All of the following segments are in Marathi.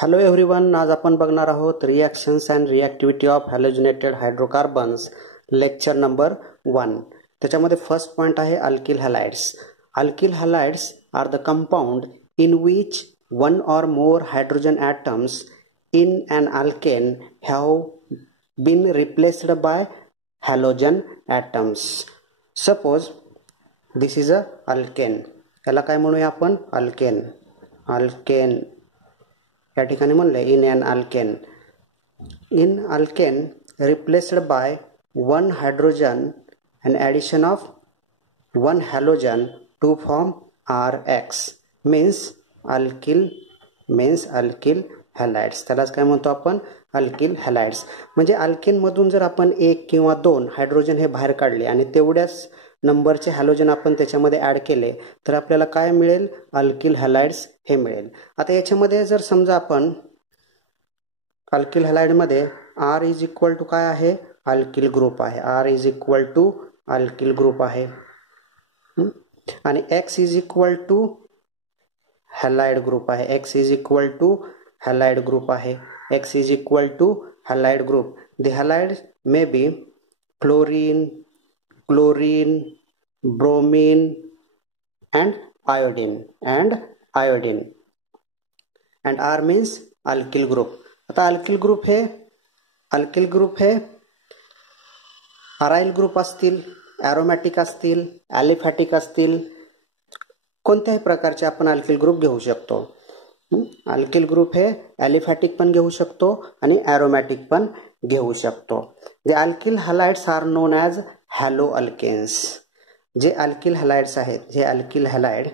हॅलो एव्हरीवन, आज आपण बघणार आहोत reactions and reactivity of halogenated hydrocarbons lecture number 1. त्याच्यामध्ये फर्स्ट पॉइंट आहे alkyl halides. Alkyl halides are the compound in which one or more hydrogen atoms in an alkane have been replaced by halogen atoms. Suppose this is a alkane. याला काय म्हणूया आपण? अल्केन. अल्केन या ठिकाणी म्हणले in an alkane. In alkane replaced by one hydrogen and addition of one halogen to form RX means alkyl halides. त्यालाच काय म्हणतो आपण? Alkyl halides. म्हणजे अल्केनमधून जर आपण एक किंवा दोन हायड्रोजन हे बाहेर काढले आणि तेवढ्याच नंबरचे हॅलोजन आपण त्याच्यामध्ये ॲड केले तर आपल्याला काय मिळेल? अल्किल हॅलाइड्स हे मिळेल. आता याच्यामध्ये जर समजा आपण अल्किल हॅलाइडमध्ये R इज इक्वल टू काय आहे? अल्किल ग्रुप आहे. R is equal to alkyl group आहे. आणि X is equal to halide group आहे. X is equal to halide group आहे. X is equal to halide group. The halide may be chlorine, bromine and iodine and R means alkyl group. आता अल्किल ग्रुप हे अराइल ग्रुप असतील, ॲरोमॅटिक असतील, ॲलिफॅटिक असतील, कोणत्याही प्रकारचे आपण अल्किल ग्रुप घेऊ शकतो. अल्किल ग्रुप हे ॲलिफॅटिक पण घेऊ शकतो आणि ॲरोमॅटिक पण घेऊ शकतो. The alkyl halides are known as halo alkanes. जे अल्किल हॅलाइड्स आहेत, हे अल्किल हॅलाइड,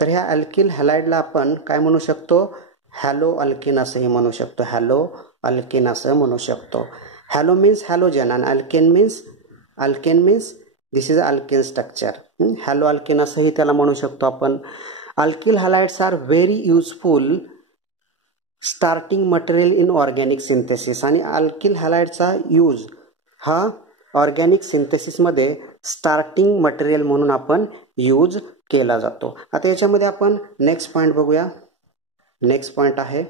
तर ह्या अल्किल हॅलाइडला आपण काय म्हणू शकतो? हॅलो अल्किन असंही म्हणू शकतो. हॅलो अल्किन असं म्हणू शकतो. हॅलो मीन्स हॅलोजन आणि alkane means this is a alkane structure. Halo अल्किन असंही त्याला म्हणू शकतो आपण. Alkyl halides are very useful starting material in organic synthesis. आणि अल्किल हॅलाइडचा यूज हा ऑर्गॅनिक सिंथेसिसमध्ये स्टार्टिंग मटेरियल म्हणून आपण यूज केला जातो. आता याच्यामध्ये आपण नेक्स्ट पॉईंट बघूया. नेक्स्ट पॉईंट आहे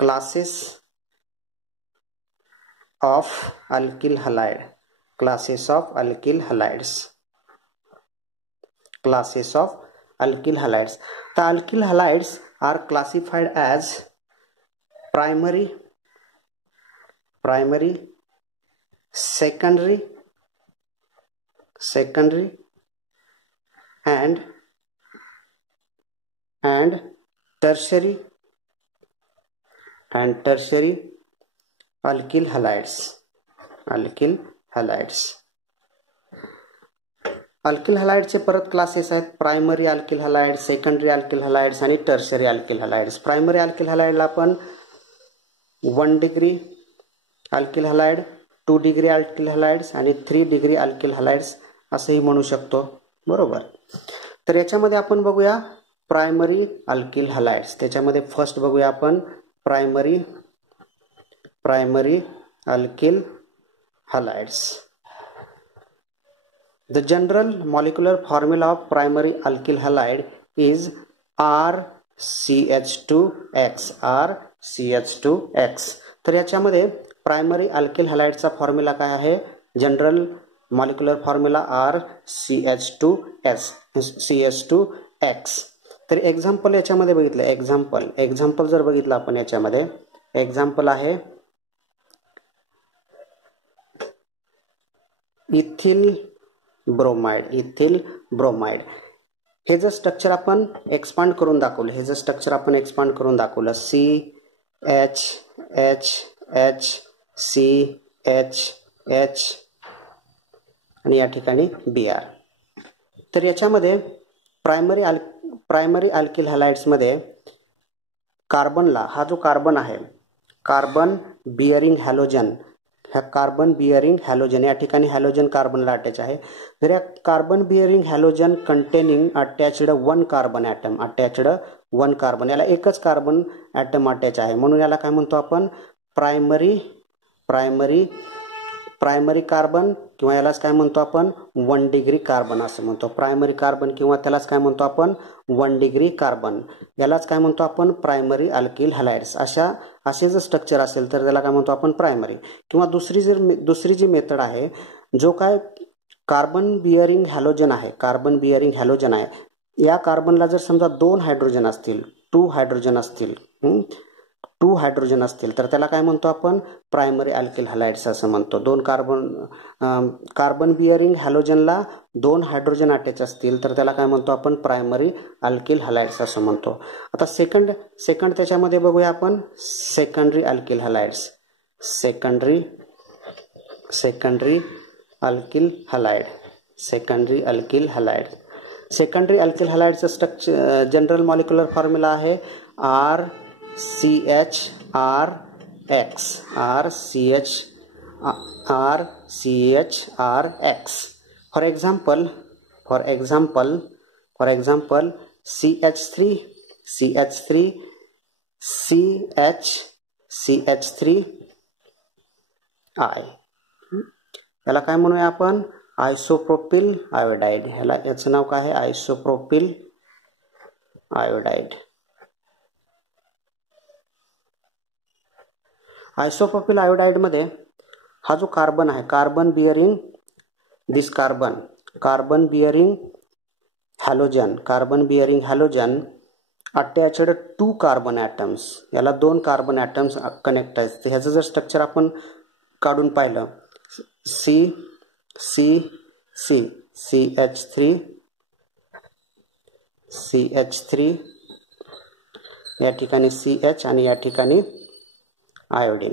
classes of alkyl halide. Classes of alkyl halides. Classes of alkyl halides. तर alkyl halides R classified as primary, secondary and tertiary alkyl halides. Alkyl हॅलाइडचे परत क्लासेस आहेत. Primary alkyl halide, secondary alkyl halides आणि tertiary alkyl halides. Primary alkyl हॅलाइडला आपण 1 degree alkyl halide, 2 degree alkyl halides आणि 3 डिग्री अल्किल हॅलाइड्स असंही म्हणू शकतो. बरोबर. तर याच्यामध्ये आपण बघूया प्रायमरी अल्किल हॅलाइड्स. त्याच्यामध्ये फर्स्ट बघूया आपण primary alkyl halides. The general molecular formula of primary alkyl halide is RCH2X. तर याच्यामध्ये प्रायमरी अल्किल हॅलाइडचा फॉर्म्युला काय आहे? General molecular formula RCH2X. तर एक्झाम्पल याच्यामध्ये बघितलं. एक्झाम्पल जर बघितलं आपण याच्यामध्ये, एक्झाम्पल आहे इथिल ब्रोमाइड. हे जर स्ट्रक्चर आपण एक्सपांड करून दाखवलं, CHH आणि या ठिकाणी Br. तर याच्यामध्ये प्रायमरी अल्किल हॅलाइड्समध्ये कार्बनला, हा जो कार्बन आहे, कार्बन बिअरिंग हॅलोजन, ह्या कार्बन बिअरिंग हॅलोजन, या ठिकाणी हॅलोजन कार्बनला अटॅच आहे. तर या carbon bearing halogen containing attached 1 carbon atom, याला एकच कार्बन ॲटम अटॅच आहे म्हणून याला काय म्हणतो आपण? प्रायमरी प्रायमरी कार्बन किंवा यालाच काय म्हणतो आपण 1 डिग्री कार्बन असं म्हणतो. प्रायमरी कार्बन किंवा त्यालाच काय म्हणतो आपण 1 डिग्री कार्बन, यालाच काय म्हणतो आपण प्रायमरी अल्किल हॅलाइड्स. असे जर स्ट्रक्चर असेल तर त्याला काय म्हणतो आपण प्रायमरी. किंवा दुसरी जी मेथड आहे, जो काय कार्बन बिअरिंग हॅलोजन आहे, कार्बन बिअरिंग हॅलोजन आहे, या कार्बनला जर समजा 2 हायड्रोजन असतील, 2 हायड्रोजन असतील तर त्याला काय म्हणतो आपण प्रायमरी अल्किल हॅलाइड्स असं म्हणतो. कार्बन बिअरिंग हॅलोजनला 2 हायड्रोजन अटॅच असतील तर त्याला काय म्हणतो आपण प्रायमरी अल्किल हॅलाइड्स असं म्हणतो. आता सेकंड त्याच्यामध्ये बघूया आपण secondary alkyl halides. Secondary alkyl halide. Secondary alkyl हॅलाइडचं स्ट्रक्चर जनरल मॉलिक्युलर फॉर्म्युला आहे RCHRX. For example CH3 CH3I. याला काय म्हणूया आपण आयसोप्रोपिल आयोडाइड. याचं नाव काय आहे आयसोप्रोपिल आयोडाइड. आयसोप्रोपिल आयोडाइडमध्ये हा जो कार्बन आहे, carbon bearing halogen attached 2 carbon atoms. याला 2 कार्बन ॲटम्स कनेक्ट आहेत. ह्याचं जर स्ट्रक्चर आपण काढून पाहिलं CH3 या ठिकाणी CH आणि या ठिकाणी आयोडीन.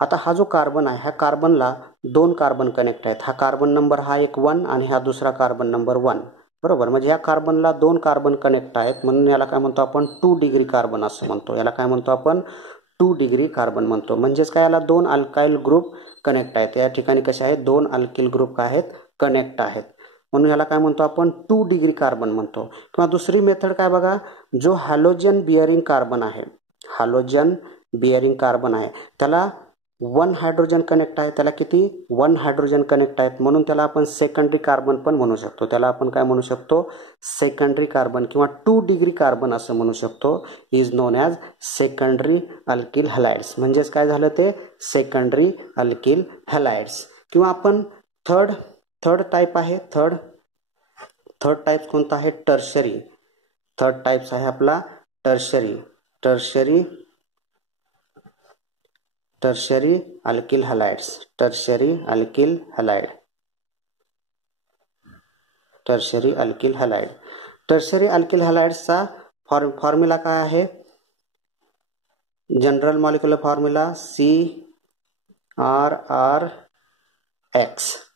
आता हा जो कार्बन आहे, ह्या कार्बनला 2 कार्बन कनेक्ट आहेत. हा कार्बन नंबर हा एक 1 आणि हा दुसरा कार्बन नंबर 1, बरोबर. म्हणजे ह्या कार्बनला 2 कार्बन कनेक्ट आहेत म्हणून याला काय म्हणतो आपण 2 डिग्री कार्बन असं म्हणतो. याला काय म्हणतो आपण 2 डिग्री कार्बन म्हणतो. म्हणजेच काय याला 2 अल्काइल ग्रुप कनेक्ट आहेत. या ठिकाणी कसे आहेत 2 अल्किल ग्रुप काय आहेत कनेक्ट आहेत म्हणून याला काय म्हणतो आपण 2 डिग्री कार्बन म्हणतो. किंवा दुसरी मेथड काय बघा, जो हॅलोजन बिअरिंग कार्बन आहे, त्याला 1 हायड्रोजन कनेक्ट आहे. त्याला किती 1 हायड्रोजन कनेक्ट आहेत म्हणून त्याला आपण सेकंडरी कार्बन पण म्हणू शकतो. त्याला आपण काय म्हणू शकतो सेकंडरी कार्बन किंवा 2 डिग्री कार्बन असं म्हणू शकतो. Is known as secondary alkyl halides. म्हणजेच काय झालं ते सेकंडरी अल्किल हॅलाइड्स. किंवा आपण थर्ड टाईप आहे. थर्ड टाईप कोणता आहे टर्शरी. थर्ड टाईप्स आहे आपला tertiary alkyl halides. Tertiary alkyl हॅलाइड्सचा फॉर्म्युला काय आहे, general molecular formula CRRX.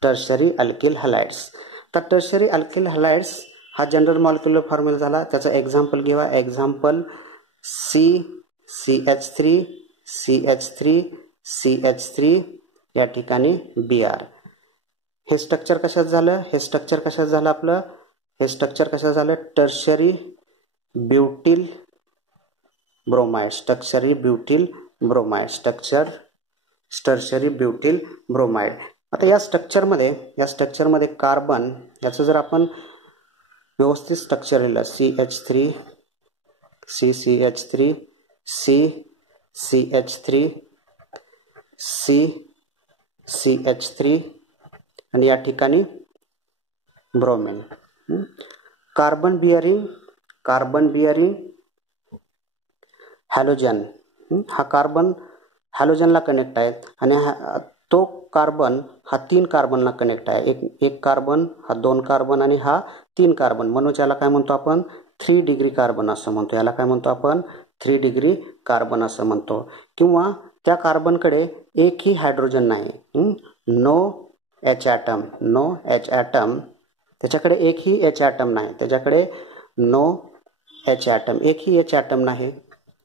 Tertiary alkyl halides. तर टर्शरी अल्किल हॅलाइड्स हा जनरल मॉलिक्युलर फॉर्म्युला झाला. त्याचं एक्झाम्पल घेऊया. एक्झाम्पल CH3 या ठिकाणी Br. हे स्ट्रक्चर कशात झालं, आपलं हे स्ट्रक्चर कशात झालं टर्शरी ब्युटिल ब्रोमाइड. आता या स्ट्रक्चरमध्ये कार्बन याचं जर आपण व्यवस्थित स्ट्रक्चर लिहिलं CH3 CH3 आणि या ठिकाणी ब्रोमीन. कार्बन बिअरिंग हॅलोजन हा कार्बन हॅलोजनला कनेक्ट आहेत आणि तो कार्बन हा 3 कार्बनला कनेक्ट आहे. एक कार्बन हा 2 कार्बन आणि हा 3 कार्बन म्हणून याला काय म्हणतो आपण 3 डिग्री कार्बन असं म्हणतो. याला काय म्हणतो आपण 3 डिग्री कार्बन असं म्हणतो. किंवा त्या कार्बनकडे एकही हायड्रोजन नाही, नो एच ॲटम, त्याच्याकडे एकही एच ॲटम नाही, एकही एच ॲटम नाही,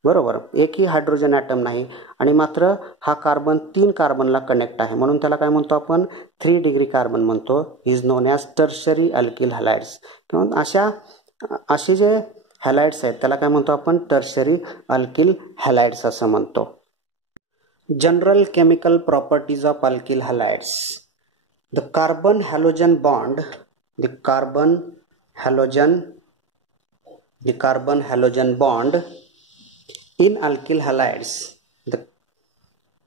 बरोबर. एकही हायड्रोजन ॲटम नाही आणि मात्र हा कार्बन 3 कार्बनला कनेक्ट आहे म्हणून त्याला काय म्हणतो आपण 3 डिग्री कार्बन म्हणतो. Is known as tertiary alkyl halides. किंवा असे जे हॅलाइड्स आहेत त्याला काय म्हणतो आपण टर्शरी अल्किल हॅलाइड्स असं म्हणतो. General chemical properties of alkyl halides. The carbon halogen bond, the carbon halogen bond in alkyl halides, the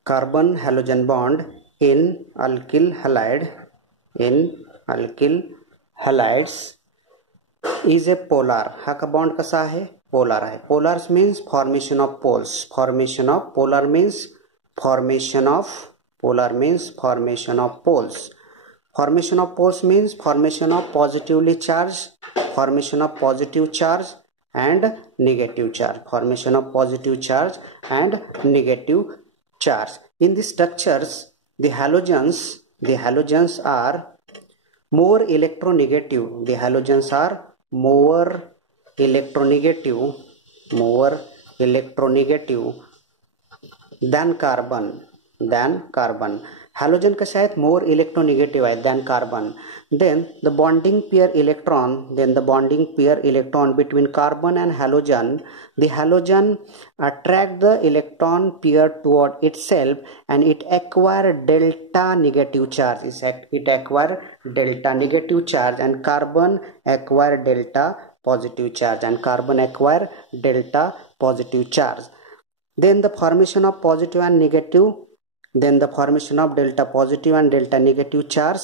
carbon halogen bond in alkyl halides is a polar. हा का बॉन्ड कसा आहे? पोलर आहे. Polars means formation of poles. Formation of polar means formation of poles. Formation of poles means formation of positively charged, formation of positive charge and negative charge. Formation of positive charge and negative charge. In the structures, the halogens are more electronegative. The halogens are more electronegative than carbon. Halogen कशा आहेत? more electronegative आहेत than carbon. Then the bonding pair electron between carbon and halogen, the halogen attract the electron pair toward itself and it acquire delta negative charge. It acquire delta negative charge and carbon acquire delta positive charge Then the formation of positive and negative, then the formation of delta positive and delta negative charge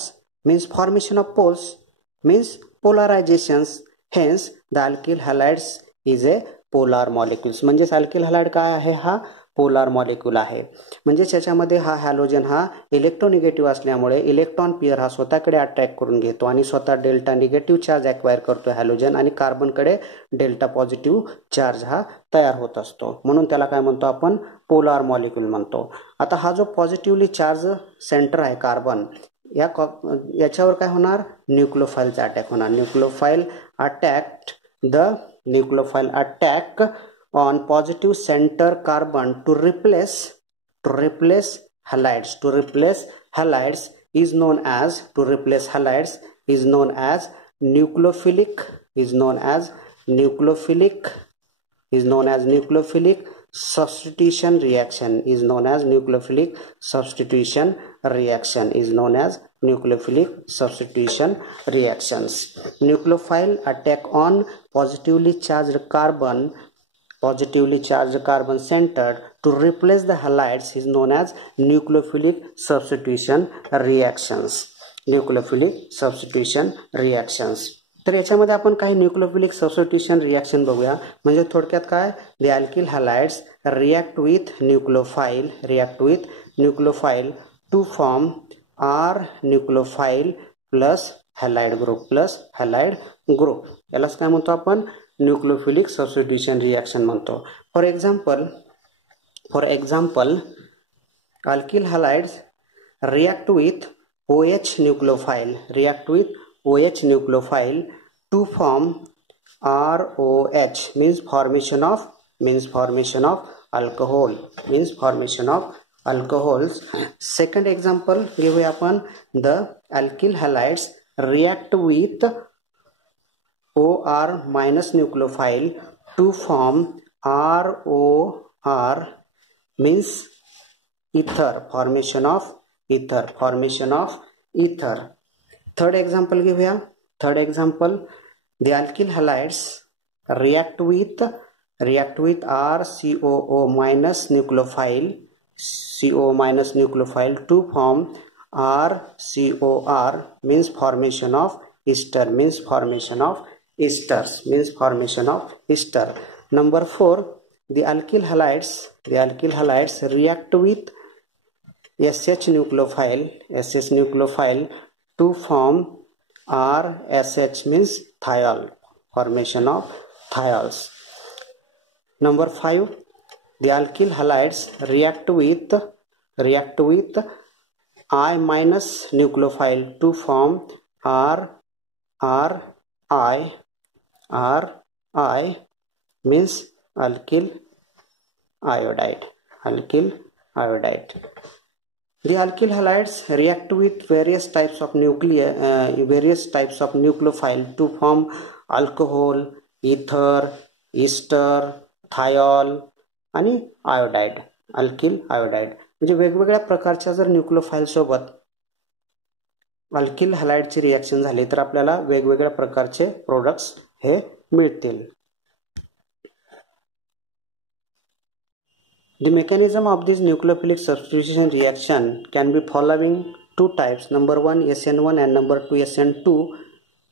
means formation of poles, means polarizations. Hence the alkyl halides is a polar molecules. म्हणजे alkyl halide काय आहे? हा पोलार मॉलिक्यूल आहे. म्हणजे त्याच्यामध्ये हा हॅलोजन हा इलेक्ट्रोनिगेटिव्ह असल्यामुळे इलेक्ट्रॉन पेअर हा स्वतःकडे अट्रॅक्ट करून घेतो आणि स्वतः डेल्टा निगेटिव्ह चार्ज ॲक्वायर करतो हॅलोजन आणि कार्बनकडे डेल्टा पॉझिटिव्ह चार्ज हा तयार होत असतो. म्हणून त्याला काय म्हणतो आपण? पोलार मॉलिक्यूल म्हणतो. आता हा जो पॉझिटिव्हली चार्ज सेंटर आहे कार्बन, याच्यावर काय होणार? न्यूक्लियोफाइलचा अटॅक होणार. Nucleophile attack on positive center carbon to replace halides is known as nucleophilic substitution reaction. Nucleophile attack on positively charged carbon center to replace the halides is known as nucleophilic substitution reactions. तर याच्यामध्ये आपण काही न्यूक्लियोफिलिक सबस्टिट्यूशन रिएक्शन बघूया. म्हणजे थोडक्यात काय? The alkyl halides react with nucleophile to form R nucleophile plus halide group. यालाच काय म्हणतो आपण? न्यूक्लियोफिलिक सबस्टिट्यूशन रिएक्शन म्हणतो. For example alkyl halides react with OH nucleophile to form ROH means formation of alcohols. Second example घेऊया आपण. The alkyl halides react with OR minus nucleophile to form ROR means ether, formation of ether. Third example घेऊया. The alkyl halides react with RCOO minus nucleophile to form RCOR means formation of ester. Number 4, the alkyl halides react with SH nucleophile to form RSH means thiol, formation of thiols. Number 5, the alkyl halides react with I minus nucleophile to form RI means alkyl iodide. The alkyl halides react with various types of nucleophile to form alcohol, ether, ester, thiol आणि iodide, alkyl iodide. म्हणजे वेगवेगळ्या प्रकारच्या जर न्यूक्लियोफाईल सोबत अल्किल हॅलाइडची रिॲक्शन झाली तर आपल्याला वेगवेगळ्या प्रकारचे प्रोडक्ट्स हे मिळतील. The mechanism of this nucleophilic substitution reaction can be following two types. Number 1 SN1 and number 2 SN2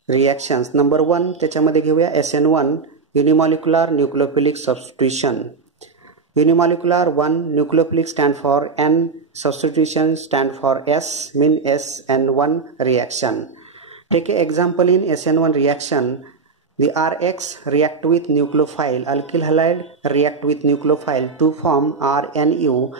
reactions. Number 1 त्याच्यामध्ये घेऊया SN1 unimolecular nucleophilic substitution. Unimolecular 1 nucleophilic stand for N, substitution stand for S, mean SN1 reaction. Take an example in SN1 reaction. The Rx react with nucleophile, alkyl halide react with nucleophile to form RNU,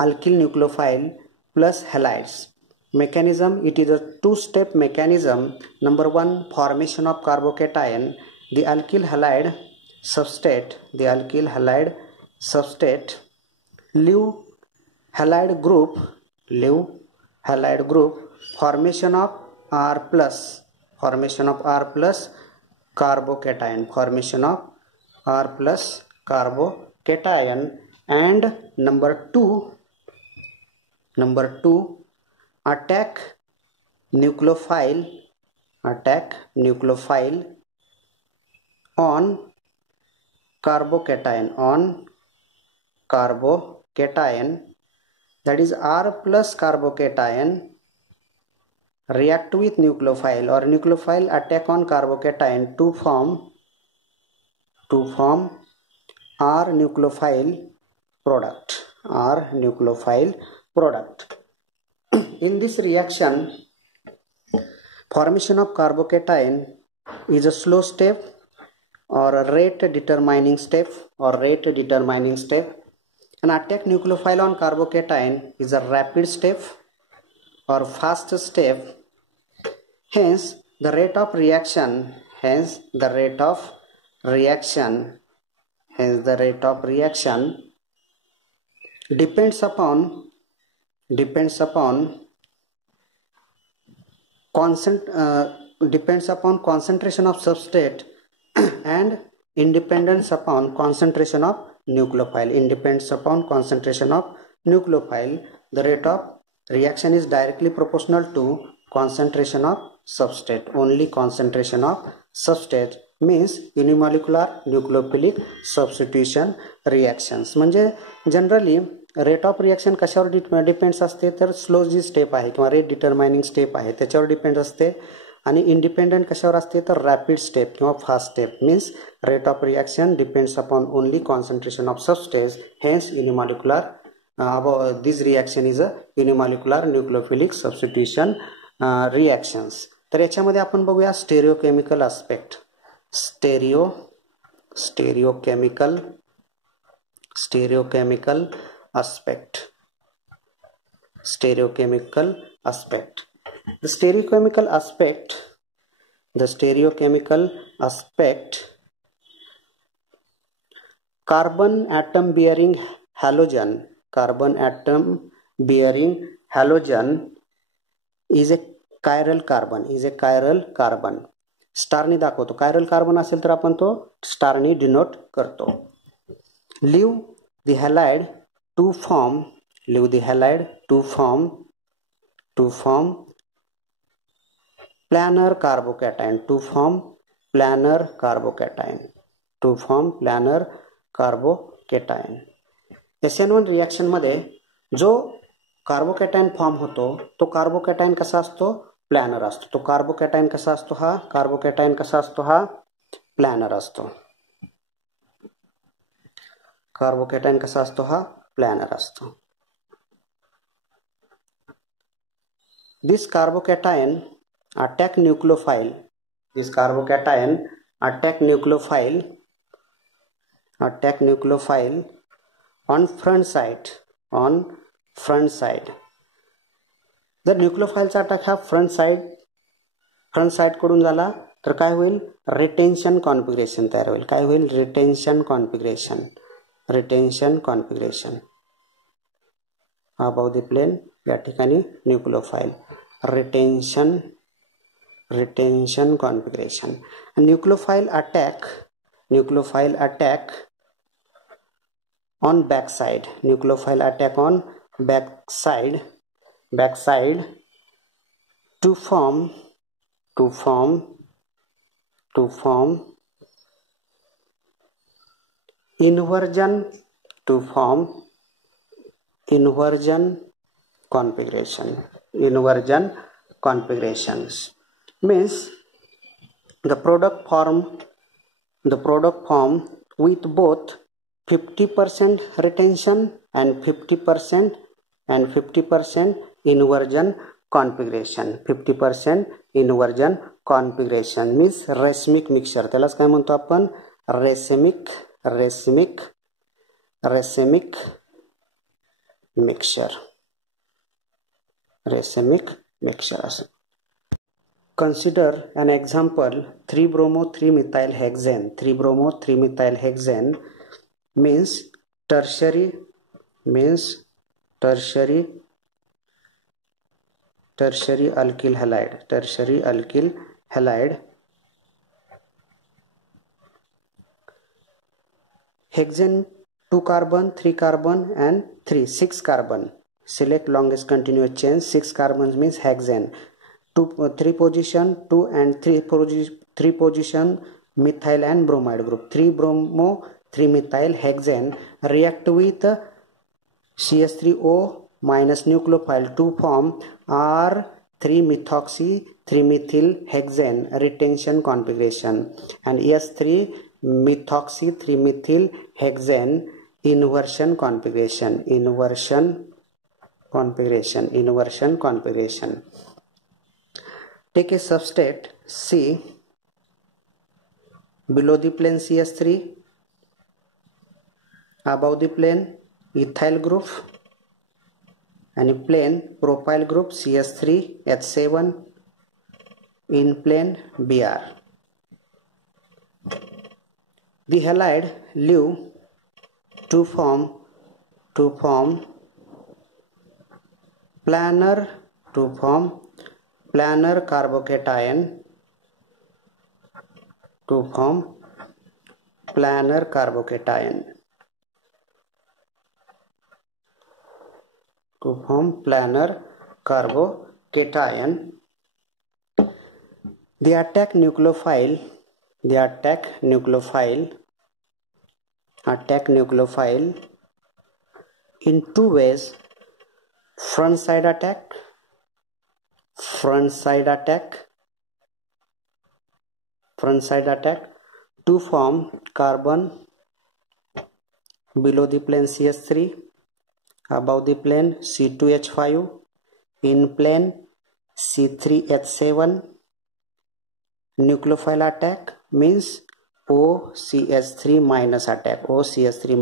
alkyl nucleophile plus halides. Mechanism, it is a two-step mechanism. Number 1, formation of carbocation. The alkyl halide substrate, leave halide group, formation of R plus, carbocation, and number 2 attack nucleophile on carbocation, that is R plus carbocation react with nucleophile or nucleophile attack on carbocation to form R nucleophile product. In this reaction, formation of carbocation is a slow step or a rate determining step. An attack nucleophile on carbocation is a rapid step or fast step. Hence the rate of reaction depends upon concentration of substrate and independence upon concentration of nucleophile. The rate of reaction is directly proportional to concentration of substrate. Only concentration of substrate means unimolecular nucleophilic substitution reactions. म्हणजे जनरली रेट ऑफ रिॲक्शन कशावर डिपेंड्स असते तर स्लो जी स्टेप आहे किंवा रेट डिटरमाइनिंग स्टेप आहे त्याच्यावर डिपेंड असते. आणि इंडिपेंडंट कशावर असते तर रॅपिड स्टेप किंवा fast step. Means rate of reaction depends upon only concentration of substance. Hence unimolecular this reaction is a unimolecular nucleophilic substitution reactions. तर याच्यामध्ये आपण बघूया स्टेरिओकेमिकल aspect. स्टेरिओकेमिकल aspect. The stereochemical aspect, carbon atom bearing halogen is a chiral carbon. स्टारने दाखवतो. कायरल कार्बन असेल तर आपण तो स्टारने डिनोट करतो. Leave the halide to form planar carbocation. SN1 reaction मध्ये जो कार्बोकॅटायन फॉर्म होतो तो कार्बोकॅटायन कसा असतो प्लॅनर असतो. तो कार्बोकॅटायन कसा असतो हा प्लॅनर असतो. This carbocation attack nucleophile on front side. जर न्यूक्लियोफाईलचा अटॅक हा फ्रंट साइड कडून झाला तर काय होईल रिटेन्शन कॉन्फिगरेशन तयार होईल. काय होईल retention configuration above the plane या ठिकाणी nucleophile retention configuration. Nucleophile attack on back side. backside to form inversion configurations means the product form with both 50% retention and 50% inversion configuration. 50% inversion configuration means racemic mixture. त्यालाच काय म्हणतो आपण? racemic mixture. Consider an example 3-bromo-3-methyl-hexane. 3-bromo-3-methyl-hexane means tertiary alkyl halide. Hexane 2 carbon, 3 carbon and 6 carbon. Select longest continuous chain. 6 carbons means hexane. 3 position 2 and 3 position methyl and bromide group. 3-bromo-3-methyl-hexane react with CH3O minus nucleophile to form R3-methoxy-3-methyl-hexane retention configuration and S3-methoxy-3-methyl-hexane inversion configuration. Take a substrate C, below the plane CH3, above the plane ethyl group and plane propyl group CH3H7, in plane Br. The halide leave to form planar carbocation They attack nucleophile in two ways: front side attack to form carbon below the plane CH3, above the plane C2H5, in plane C3H7. Nucleophile attack means OCH3 minus attack, OCH3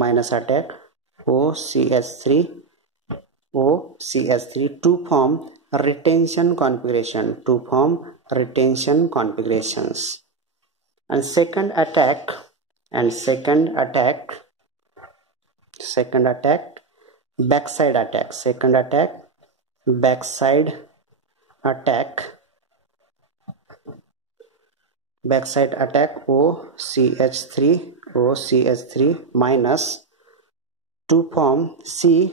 to form retention configurations. And second attack backside attack OCH3 minus to form C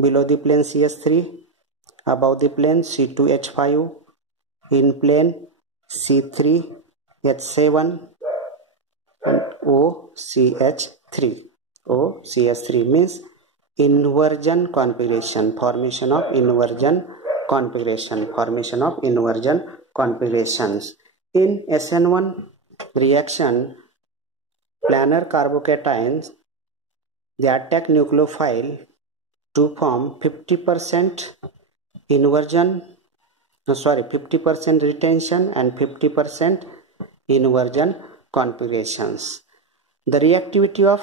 below the plane CH3, above the plane C2H5, in plane C3H7 and OCH3 means inversion configuration, formation of inversion configurations. In SN1 reaction, planar carbocations, they attack nucleophile to form 50% retention and 50% inversion configurations. The reactivity of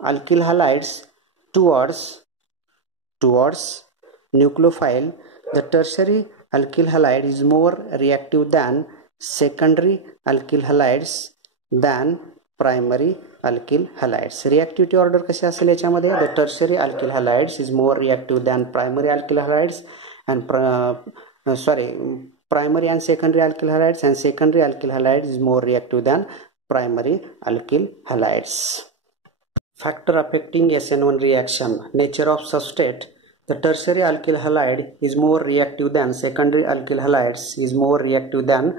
alkyl halides towards nucleophile, the tertiary alkyl halide is more reactive than secondary alkyl halides than primary alkyl halides. Reactivity order कशी असेल याच्यामध्ये? The tertiary alkyl halides is more reactive than primary alkyl halides and primary and secondary alkyl halides, and secondary alkyl halides is more reactive than primary alkyl halides. Factor affecting SN1 reaction: nature of substrate, The tertiary alkyl halide is more reactive than secondary alkyl halides is more reactive than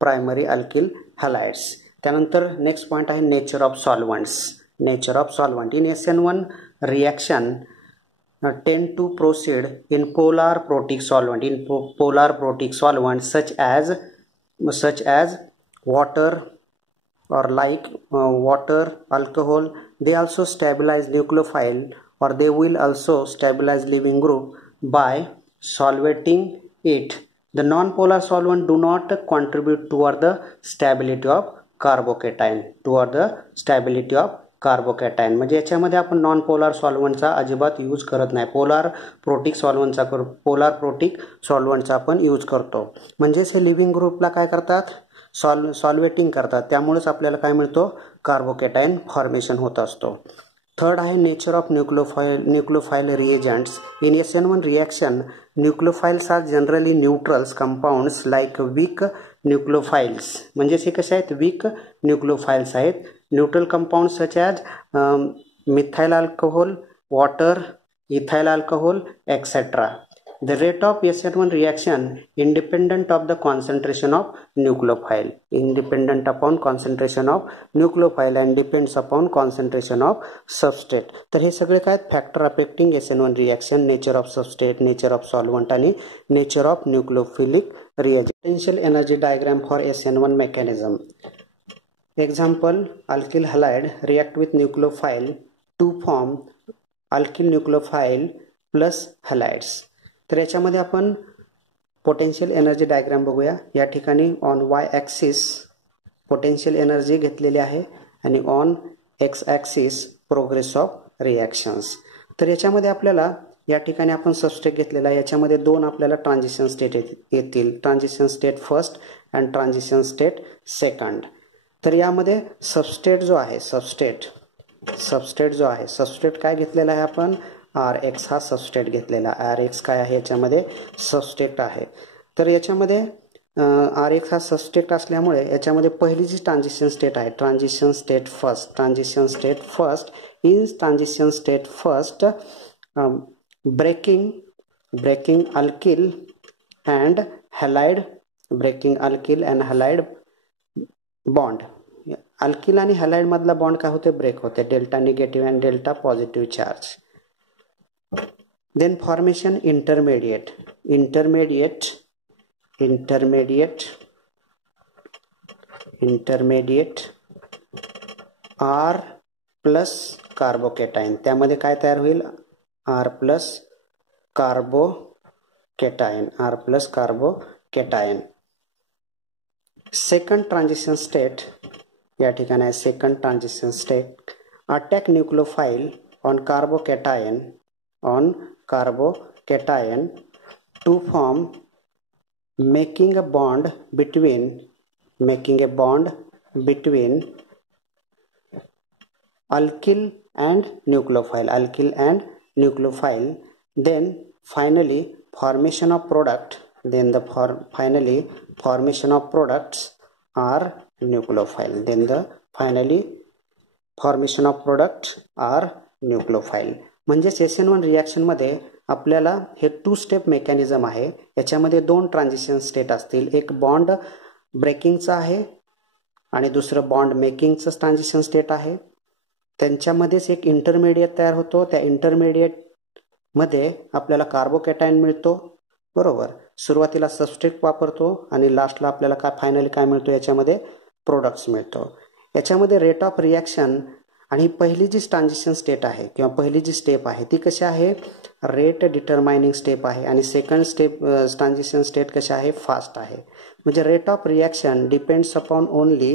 primary alkyl halides. त्यानंतर नेक्स्ट पॉइंट आहे nature of solvents. Nature of solvent in SN1 reaction tend to proceed in polar protic solvent such as water or like water, alcohol. They also stabilize nucleophile or they will also stabilize living group by solvating it. The non-polar solvent do not contribute toward the stability of carbocation. म्हणजे याच्यामध्ये आपण नॉन पोलार सॉल्व्हंटचा अजिबात यूज करत नाही. पोलार प्रोटिक सॉल्व्हंटचा आपण यूज करतो. म्हणजेच हे लिव्हिंग ग्रुपला काय करतात, सॉल्वेटिंग करतात. त्यामुळेच आपल्याला काय मिळतो, कार्बोकेटाइन फॉर्मेशन होत असतो. थर्ड आहे nature of nucleophile reagents. In SN1 reaction nucleophiles are generally neutrals compounds like weak nucleophiles. म्हणजेच हे कसे आहेत, वीक न्यूक्लियोफाइल्स आहेत. Neutral compounds such as methyl alcohol, water, ethyl alcohol etcetera. The rate of SN1 reaction independent of the concentration of nucleophile, and depends upon concentration of substrate. तर हे सगळे काय factor affecting SN1 reaction, nature of substrate, nature of solvent आणि nature of nucleophilic reagent. Potential energy diagram for SN1 mechanism. Example, alkyl halide react with nucleophile to form alkyl nucleophile plus halides. तर याच्यामध्ये आपण पोटेन्शियल एनर्जी डायग्राम बघूया. या ठिकाणी on Y axis potential energy घेतलेली आहे आणि on x axis progress of reactions. तर याच्यामध्ये आपल्याला या ठिकाणी आपण सबस्टेट घेतलेला आहे. याच्यामध्ये दोन आपल्याला ट्रान्झिशन स्टेट येतील, transition state first and transition state second. तर यामध्ये सबस्टेट जो आहे, सबस्टेट काय घेतलेला आहे आपण, RX हा सबस्टेट घेतलेला. RX काय आहे, याच्यामध्ये सबस्टेट आहे. तर याच्यामध्ये RX हा सबस्टेट असल्यामुळे याच्यामध्ये पहिली जी ट्रान्झिशन स्टेट आहे, transition state first breaking alkyl and halide bond. Alkyl आणि हॅलाइड मधला बॉन्ड काय होते, ब्रेक होते. Delta negative and delta positive charge. Then formation intermediate R plus carbocation. त्यामध्ये काय तयार होईल, R plus carbocation. Second transition state, या ठिकाणी आहे second transition state. Attack nucleophile on carbocation to form making a bond between alkyl and nucleophile. Then finally formation of products are nucleophile. म्हणजेच SN1 रिॲक्शन मध्ये आपल्याला हे टू स्टेप मेकॅनिझम आहे. याच्यामध्ये दोन ट्रान्झिशन स्टेट असतील, एक बॉन्ड ब्रेकिंगचा आहे आणि दुसरं बॉन्ड मेकिंगचं ट्रान्झिशन स्टेट आहे. त्यांच्यामध्येच एक इंटरमिडिएट तयार होतो. त्या इंटरमिडिएट मध्ये आपल्याला कार्बोकेटाइन मिळतो, बरोबर. सुरुवातीला सबस्ट्रेट वापरतो आणि लास्टला आपल्याला फायनली काय मिळतो, याच्यामध्ये प्रोडक्ट्स मिळतो. याच्यामध्ये रेट ऑफ रिॲक्शन आणि पहिली जी ट्रान्झिशन स्टेट आहे किंवा पहिली जी स्टेप आहे ती कशी आहे, रेट डिटरमाइनिंग स्टेप आहे. आणि सेकंड स्टेप ट्रान्झिशन स्टेट कशी आहे, फास्ट आहे. म्हणजे rate of reaction depends upon only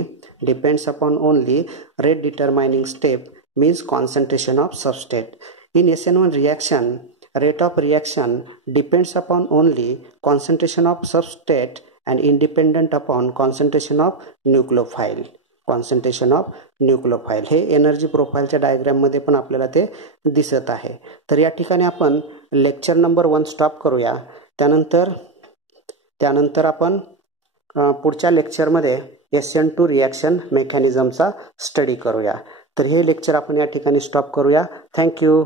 rate determining step means concentration of substrate. In SN1 reaction rate of reaction depends upon only concentration of substrate and independent upon concentration of nucleophile. हे एनर्जी प्रोफाइलच्या डायग्राम मध्ये पण आपल्याला ते दिसत आहे. तर या ठिकाणी आपण लेक्चर नंबर 1 स्टॉप करूया. त्यानंतर आपण पुढच्या लेक्चरमध्ये SN2 रिॲक्शन मेकॅनिझमचा स्टडी करूया. तर हे लेक्चर आपण या ठिकाणी स्टॉप करूया. थँक्यू.